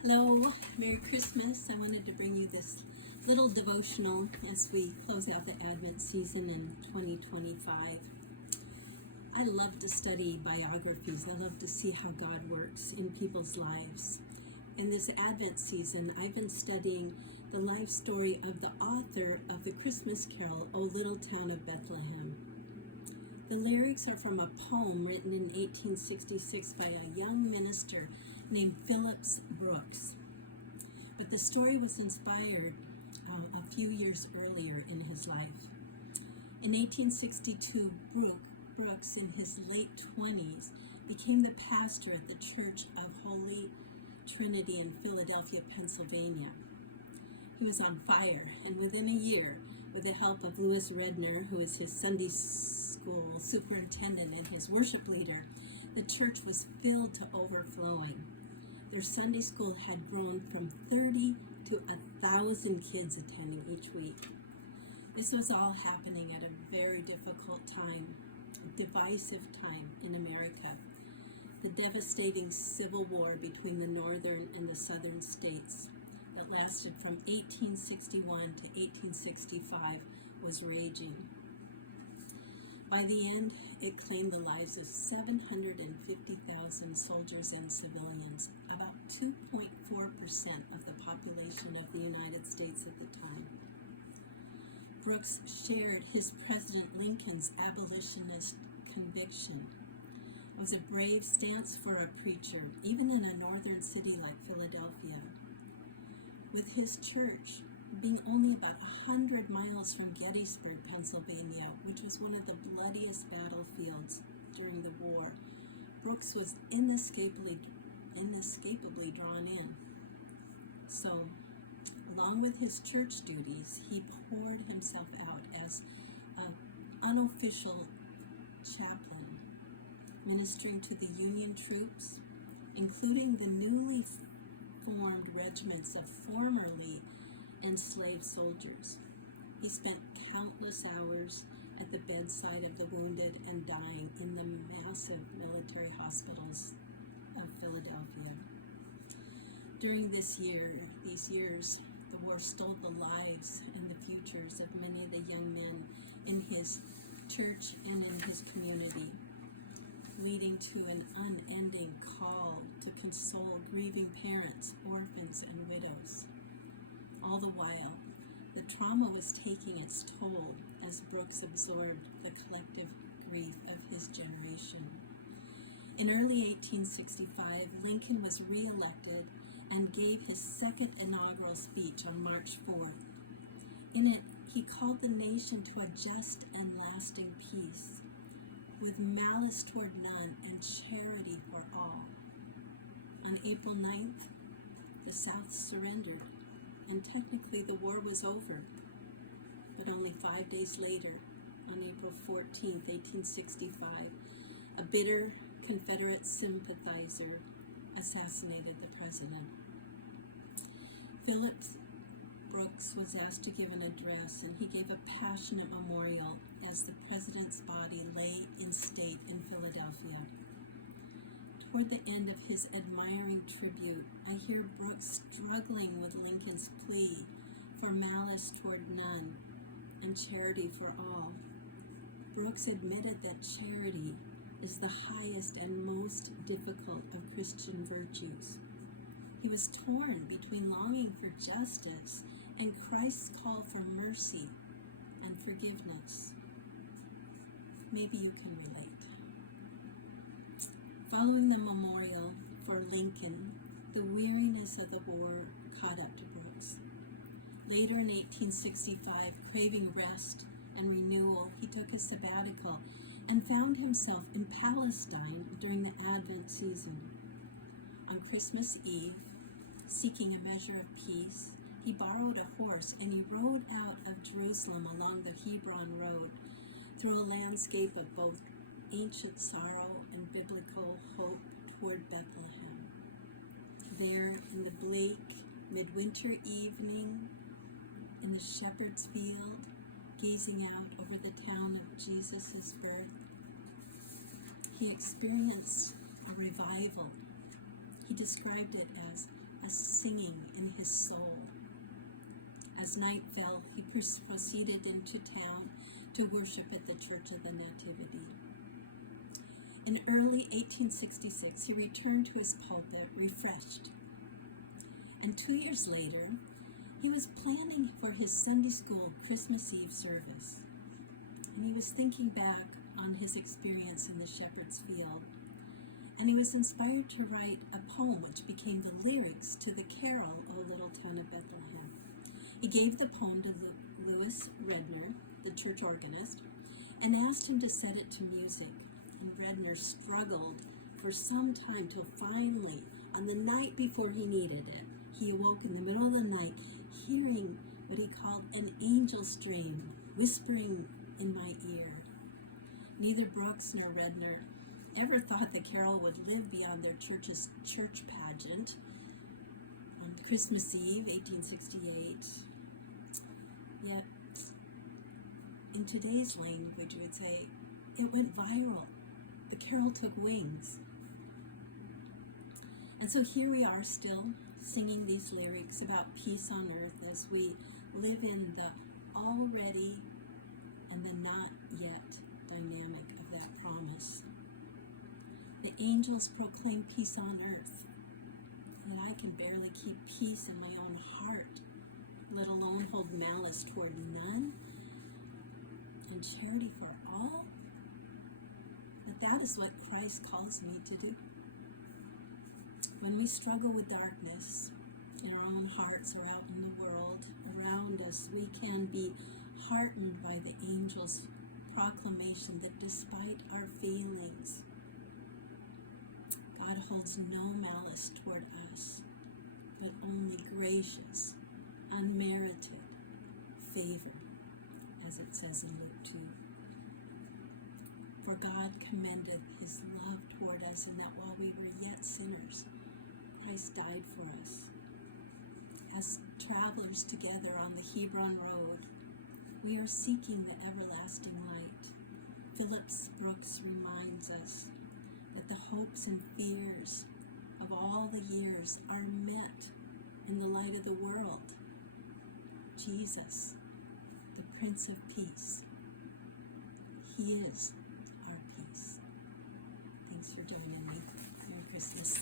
Hello, Merry Christmas. I wanted to bring you this little devotional as we close out the Advent season in 2025. I love to study biographies. I love to see how God works in people's lives. In this Advent season, I've been studying the life story of the author of the Christmas carol, O Little Town of Bethlehem. The lyrics are from a poem written in 1866 by a young minister named Phillips Brooks. But the story was inspired a few years earlier in his life. In 1862, Brooks, in his late 20s, became the pastor at the Church of Holy Trinity in Philadelphia, Pennsylvania. He was on fire, and within a year, with the help of Louis Redner, who was his Sunday school superintendent and his worship leader, the church was filled to overflowing. Their Sunday school had grown from 30 to 1,000 kids attending each week. This was all happening at a very difficult time, a divisive time in America. The devastating civil war between the northern and the southern states that lasted from 1861 to 1865 was raging. By the end, it claimed the lives of 750,000 soldiers and civilians, about 2.4% of the population of the United States at the time. Brooks shared his President Lincoln's abolitionist conviction. It was a brave stance for a preacher, even in a northern city like Philadelphia. With his church being only about 100 miles from Gettysburg, Pennsylvania, which was one of the bloodiest battlefields during the war, Brooks was inescapably drawn in. So, along with his church duties, he poured himself out as an unofficial chaplain, ministering to the Union troops, including the newly formed regiments of formerly enslaved soldiers. He spent countless hours at the bedside of the wounded and dying in the massive military hospitals of Philadelphia. During these years, the war stole the lives and the futures of many of the young men in his church and in his community, leading to an unending call to console grieving parents, orphans, and widows. All the while, the trauma was taking its toll as Brooks absorbed the collective grief of his generation. In early 1865, Lincoln was re-elected and gave his second inaugural speech on March 4th. In it, he called the nation to a just and lasting peace, with malice toward none and charity for all. On April 9th, the South surrendered, and technically the war was over. But only 5 days later, on April 14th, 1865, a bitter Confederate sympathizer assassinated the president. Phillips Brooks was asked to give an address, and he gave a passionate memorial as the president's body lay in state in Philadelphia. Toward the end of his admiring tribute, I hear Brooks struggling with Lincoln's plea for malice toward none and charity for all. Brooks admitted that charity is the highest and most difficult of Christian virtues. He was torn between longing for justice and Christ's call for mercy and forgiveness. Maybe you can relate. Following the memorial for Lincoln, the weariness of the war caught up to Brooks. Later in 1865, craving rest and renewal, he took a sabbatical and found himself in Palestine during the Advent season. On Christmas Eve, seeking a measure of peace, he borrowed a horse and he rode out of Jerusalem along the Hebron Road through a landscape of both ancient sorrow and biblical hope toward Bethlehem. There, in the bleak midwinter evening, in the shepherd's field, gazing out over the town of Jesus' birth, he experienced a revival. He described it as a a singing in his soul. As night fell, he proceeded into town to worship at the Church of the Nativity. In early 1866, he returned to his pulpit refreshed. And 2 years later, he was planning for his Sunday school Christmas Eve service. And he was thinking back on his experience in the shepherd's field. And he was inspired to write a poem which became the lyrics to the carol, O Little Town of Bethlehem. He gave the poem to Louis Redner, the church organist, and asked him to set it to music. And Redner struggled for some time till finally, on the night before he needed it, he awoke in the middle of the night, hearing what he called an angel stream whispering in my ear. Neither Brooks nor Redner ever thought the carol would live beyond their church's church pageant on Christmas Eve, 1868. Yet, in today's language, we would say, it went viral. The carol took wings. And so here we are still singing these lyrics about peace on earth as we live in the already and the not yet dynamic of that promise. The angels proclaim peace on earth, and I can barely keep peace in my own heart, let alone hold malice toward none and charity for all. But that is what Christ calls me to do. When we struggle with darkness in our own hearts or out in the world around us, we can be heartened by the angel's proclamation that despite our feelings, God holds no malice toward us, but only gracious, unmerited favor, as it says in Luke 2. For God commendeth his love toward us in that while we were yet sinners, Christ died for us. As travelers together on the Hebron road, we are seeking the everlasting light. Phillips Brooks reminds us that the hopes and fears of all the years are met in the light of the world. Jesus, the Prince of Peace. He is our peace. Thanks for joining me. Merry Christmas.